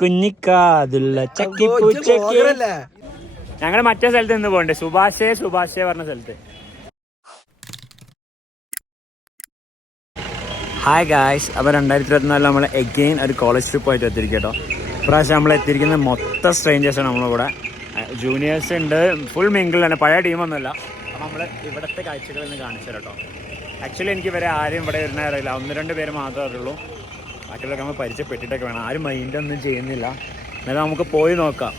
കുഞ്ഞിക്കാതുള്ള ചക്കി പൂച്ചക്ക് ഞങ്ങൾ മറ്റേ സ്ഥലത്ത് നിന്ന് പോകണ്ടേ. സുഭാഷേ സുഭാഷേ പറഞ്ഞ സ്ഥലത്ത്. ഹായ് ഗായ്സ് അപ്പോൾ രണ്ടായിരത്തി ഇരുപത്തിനാലിൽ നമ്മൾ എഗെയിൻ ഒരു കോളേജ് ട്രിപ്പ് ആയിട്ട് എത്തിയിരിക്കും കേട്ടോ ഇപ്രാവശ്യം നമ്മൾ എത്തിയിരിക്കുന്നത് മൊത്തം സ്ട്രേഞ്ചേഴ്സാണ് നമ്മളിവിടെ ജൂനിയേഴ്സ് ഉണ്ട്. ഫുൾ മിങ്കിളാണ് പഴയ ടീമൊന്നുമല്ല അപ്പോൾ നമ്മൾ ഇവിടുത്തെ കാഴ്ചകളിൽ നിന്ന് കാണിച്ചു തരട്ടോ കേട്ടോ ആക്ച്വലി എനിക്ക് വരെ ആരും ഇവിടെ വരുന്ന അറിയില്ല. ഒന്ന് രണ്ട് പേര് മാത്രമേ അറിയുള്ളൂ. ബാക്കിയുള്ളവർക്ക് നമ്മൾ പരിചയപ്പെട്ടിട്ടൊക്കെ വേണം. ആരും മൈൻഡൊന്നും ചെയ്യുന്നില്ല. എന്നാലും നമുക്ക് പോയി നോക്കാം.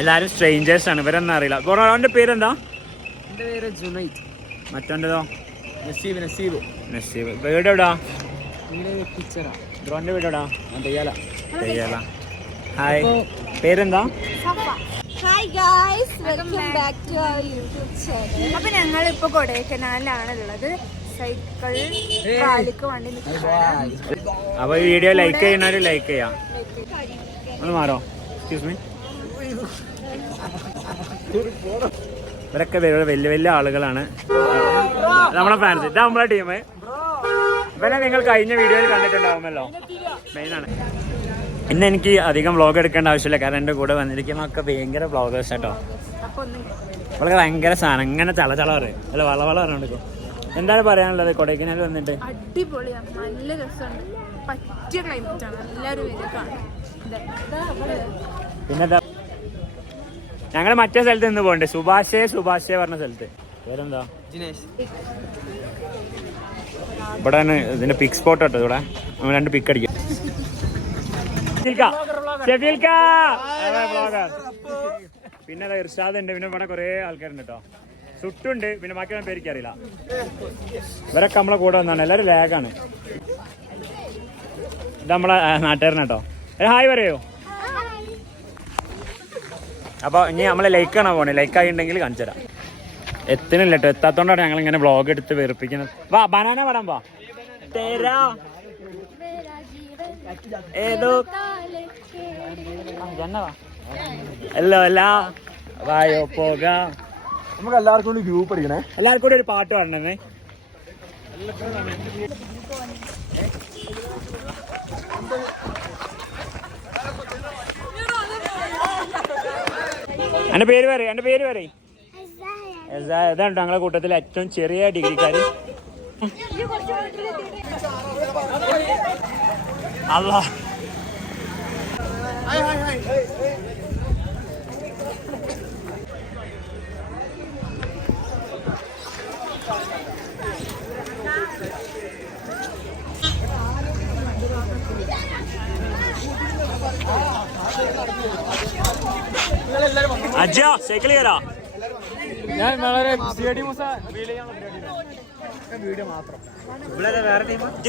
എല്ലാവരും സ്ട്രേഞ്ചേഴ്സാണ് ഇവരൊന്നും അറിയില്ല. അവന്റെ പേരെന്താ? എന്റെ പേര് ജുനൈദ്. മറ്റോന്റെതോ നസീബ് നസീബ്. നസീബ്. വീട് എവിടാ ബ്രോന്റെ വീട് എവിടാ തെയ്യാല തെയ്യാല ഹായ് പേരെന്താ? Hi guys welcome back to our YouTube channel അപ്പോൾ ഞങ്ങൾ ഇപ്പൊ കൊടൈക്കനാലിലാണ് ഉള്ളത് സൈക്കിൾ കാലിക്ക് വണ്ടി അപ്പൊ ഈ വീഡിയോ ലൈക്ക് ചെയ്യണവര് ലൈക്ക് ചെയ്യാം. ഒന്ന് മാറോ? എക്സ്ക്യൂസ് മീ ഇവരൊക്കെ വലിയ വലിയ വലിയ ആളുകളാണ്. നമ്മളെ ഫാൻസ് ഇതാ നമ്മളെ ടീം ഇവരെ നിങ്ങൾ കഴിഞ്ഞ വീഡിയോയിൽ കണ്ടിട്ടുണ്ടാവുമല്ലോ. മെയിനാണ് ഇന്ന് എനിക്ക് അധികം വ്ളോഗ് എടുക്കേണ്ട ആവശ്യമില്ല. കാരണം എന്റെ കൂടെ വന്നിരിക്കുന്ന ഒക്കെ ഭയങ്കര വ്ളോഗേഴ്സ് കേട്ടോ വളരെ ഭയങ്കര സാധനം. ഇങ്ങനെ ചള ചള പറയും. അല്ല വള വള പറഞ്ഞോണ്ടിരിക്കും. എന്താണ് പറയാനുള്ളത്? കൊടൈക്കനാൽ വന്നിട്ട്. അടിപൊളിയാണ് നല്ല രസമുണ്ട്. പറ്റിയ ക്ലൈമറ്റ് ആണ്. എല്ലാവരും പിന്നെ ഞങ്ങൾ മറ്റേ സ്ഥലത്ത് നിന്ന് പോകണ്ടേ. സുഭാഷേ സുഭാഷേ പറഞ്ഞ സ്ഥലത്ത്. വേറെന്താ ജിനേഷ് ഇവിടെ ഇതിന്റെ പിക് സ്പോട്ട് കേട്ടോ ഇവിടെ. നമ്മൾ രണ്ട് പിക്ക് അടിക്കാം. പിന്നെ ഇർഷാദ് ഉണ്ട്. പിന്നെ ഇവിടെ കുറെ ആൾക്കാരുണ്ട് കേട്ടോ. സുട്ടുണ്ട് പിന്നെ ബാക്കി പേരിക്ക് അറിയില്ല ഇവരൊക്കെ നമ്മളെ കൂടെ വന്നാണ്. എല്ലാവരും ലാഗാണ്. ഇത് നമ്മളെ നാട്ടുകാരനാട്ടോ ഹായ് പറയോ. അപ്പൊ ഇനി നമ്മളെ ലൈക്ക് ആണോ പോണേ? ലൈക്ക് ആയിട്ടുണ്ടെങ്കിൽ കാണിച്ചു തരാം എത്തണില്ല കേട്ടോ എത്താത്തോണ്ടാണ് ഞങ്ങൾ ഇങ്ങനെ വ്ളോഗ് എടുത്ത് വെറുപ്പിക്കുന്നത്. വാ ബനാന പടം വാ. തരാ. ഏതോ. അല്ലോ അല്ല. വായോ പോകാം. നമുക്ക് എല്ലാവർക്കും കൂടി ഗ്രൂപ്പ് അടിക്കണേ എല്ലാവർക്കും കൂടി ഒരു പാട്ട് പാടണേ എന്റെ പേര് പറയും എന്റെ പേര് പറയും. ഇതാണ് ഞങ്ങളെ കൂട്ടത്തിലെ ഏറ്റവും ചെറിയ ഡിഗ്രിക്കാര്? അല്ലാ അജ്ജോ സൈക്കിൾ കയറാ ഞാൻ വളരെ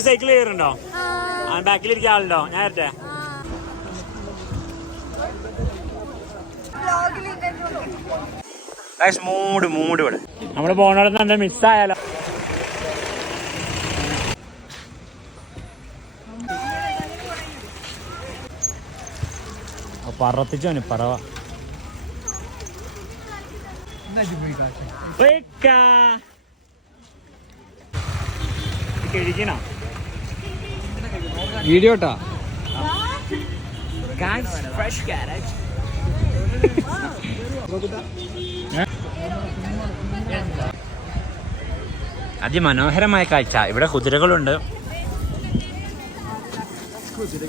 സൈക്കിൾ കയറുണ്ടോ ആ ബാക്കിലിരിക്കുന്ന ആളുണ്ടോ? ഞാൻ വരട്ടെ. മൂട് മൂട് ഇവിടെ. നമ്മൾ പോണോടത്ത് എന്താ മിസ്സായാലോ പറത്തിച്ചോന് പറവ കഴിക്കണോ? വീഡിയോ ട്ടാ അതിമനോഹരമായ കാഴ്ച. ഇവിടെ കുതിരകളുണ്ട്. കുതിര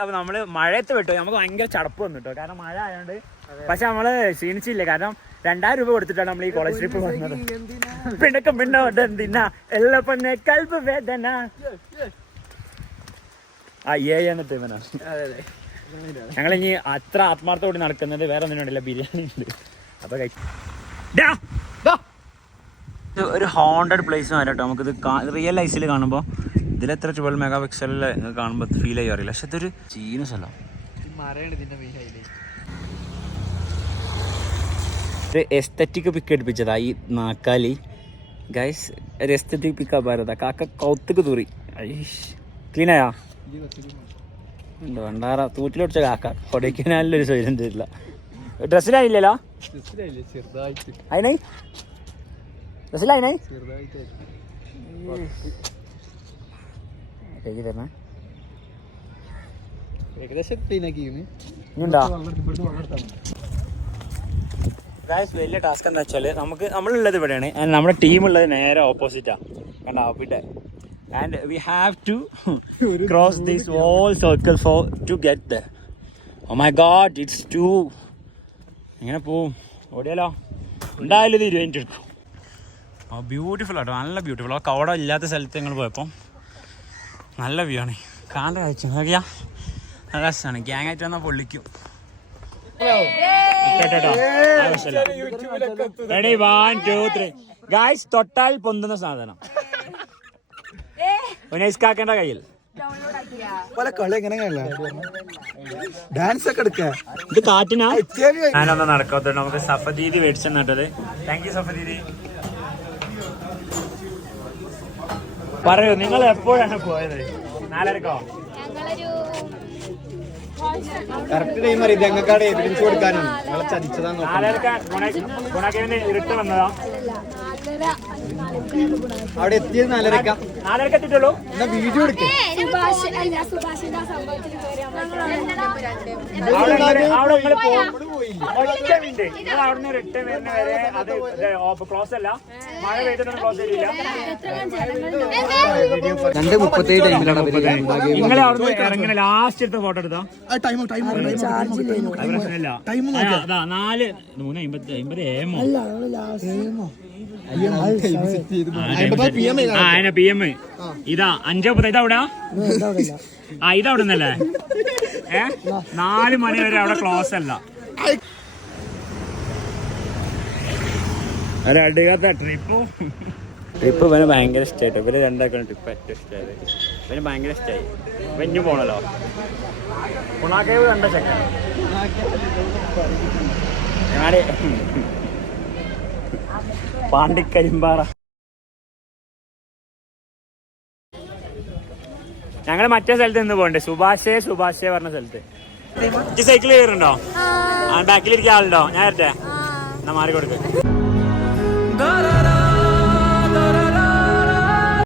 അപ്പൊ നമ്മൾ മഴയത്ത് വിട്ടു നമുക്ക് ഭയങ്കര ചടപ്പ് വന്നിട്ടോ. കാരണം മഴ ആയതുകൊണ്ട് പക്ഷെ നമ്മൾ ക്ഷീണിച്ചില്ല. കാരണം രണ്ടായിരം രൂപ കൊടുത്തിട്ടാണ് നമ്മൾ ഈ കോളേജ് ട്രിപ്പ് വന്നത് പിണക്കം പിന്നോട്ട് എന്തിനാ എല്ലാ പൊന്നെ കൽബ് വേദന. ആ ഏ എന്നിട്ട് ഇവനാ. ഞങ്ങൾ ഇനി അത്ര ആത്മാർത്ഥത്തോടെ നടക്കുന്നത് വേറെ ഒന്നിനും വേണ്ടില്ല ബിരിയാണി ഉണ്ട്. അപ്പൊ ഒരു ഹോണ്ടഡ് പ്ലേസ് വരട്ടോ നമുക്കിത് റിയൽ ലൈഫിൽ കാണുമ്പോൾ എത്ര ട്വൽവ് മെഗാ പിക്സലിൽ കാണുമ്പോൾ ഫീൽ ചെയ്യാറില്ല പക്ഷെ ഇതൊരു ചീന സ്ഥലം. മറയാണ് ഇതിന്റെ മെയിൻ ഹൈലൈറ്റ് ഒരു എസ്തറ്റിക് പിക്ക് എടുപ്പിച്ചതാ ഈ നാക്കാലി. ഗൈസ് ഒരു എസ്തറ്റിക് പിക്കാ പാരതാ കാക്ക കൗത്തുക്ക് തൂറി. ക്ലീനായാ ഉണ്ട്? വണ്ടാറ തൂറ്റിലൊടിച്ച കാക്ക. കൊടൈക്കനാലിലൊരു സ്വയം തരില്ല ഡ്രസ്സിലായില്ലല്ലോ? അതിനായി ഡ്രസ്സിലായിനായി തരണേ. ഏകദേശം ക്ലീനാക്കി ഇനിയുണ്ടോ ഗായ്സ് വലിയ ടാസ്ക് എന്താ വെച്ചാൽ നമുക്ക് നമ്മളുള്ളത് ഇവിടെയാണ്. ആൻഡ് നമ്മുടെ ടീം ഉള്ളത് നേരെ ഓപ്പോസിറ്റാ കണ്ടാ അവിടെ. And we have to cross this all circle for to get the oh my God it's too എങ്ങനെ പോവും. ഓടിയാലോ? ഉണ്ടായാലും ഇത് ഇരുപത് മിനിറ്റ് എടുക്കും. ആ ബ്യൂട്ടിഫുൾ ആട്ടോ. നല്ല ബ്യൂട്ടിഫുൾ ആ കവട ഇല്ലാത്ത സ്ഥലത്ത് ഞങ്ങൾ പോയപ്പോൾ നല്ല വ്യൂ ആണ്. കാണാൻ കാഴ്ച നോക്കിയാ? നല്ല രസമാണ് ഗ്യാങ് ആയിട്ട് വന്നാൽ പൊള്ളിക്കും. Ready one two three guys തൊട്ടാൽ പൊന്തുന്ന സാധനം. ഉനൈസ്കാക്കേണ്ട കയ്യിൽ. പല കളി എങ്ങനെ ഡാൻസ് ഒക്കെ എടുക്കുക ഇത് കാറ്റിനാ? ഞാനൊന്നും നടക്കാത്ത നമുക്ക് സഫദീദി മേടിച്ചു നട്ടത്. Thank you Safadidi. പറയൂ നിങ്ങൾ എപ്പോഴാണ് പോയത്? നാലരക്കോ? ഞങ്ങളൊരു കറക്റ്റ് ടൈം അറിയാം ഞങ്ങൾക്കാട് എവിഡൻസ് കൊടുക്കാനാണ്. ഞങ്ങളെ ചതിച്ചതാന്ന് നോക്കാം നാലരക്ക ഇരുട്ട് വന്നതാ. അവിടെ എത്തിയത് നാലരക്ക നാലരക്ക എത്തിയിട്ടുള്ളൂ. എന്നാ വീഡിയോ എടുക്കും. രണ്ട് മുപ്പത്തേഴ് ടൈമിലാണ് അവിടെ ലാസ്റ്റ് എടുത്ത? ഫോട്ടോ എടുത്തോ നാല് മൂന്ന് അമ്പത് ഏമോ. ആ അതിനെ പി എം ഇതാ അഞ്ചോ പത്ത് ഇതാ അവിടെ? ആ ഇതവിടെ നിന്നല്ലേ ഏ? നാല് മണി വരെ അവിടെ ക്ലോസ് അല്ല. ഒരടുക്കാത്ത ട്രിപ്പ് ട്രിപ്പ് ഇവന് ഭയങ്കര ഇഷ്ടമായിട്ട് ഇവർ രണ്ടാക്കണം ട്രിപ്പ് ഏറ്റവും ഇഷ്ടമായത് ഇവന് ഭയങ്കര ഇഷ്ടമായി ഇഞ്ഞു പോണല്ലോ. ഗുണാക്കേവ് കണ്ട ചെക്ക ഞാൻ പാണ്ടിക്കരിമ്പാറ. ഞങ്ങൾ മറ്റേ സ്ഥലത്ത് നിന്ന് പോകണ്ടേ. സുഭാഷേ സുഭാഷേ പറഞ്ഞ സ്ഥലത്ത്. ഈ സൈക്കിൾ കയറുണ്ടോ ബാക്കിലിരിക്കാൻ ആളുണ്ടോ? ഞാൻ വരട്ടെ. എന്നാ മാറി കൊടുക്ക്.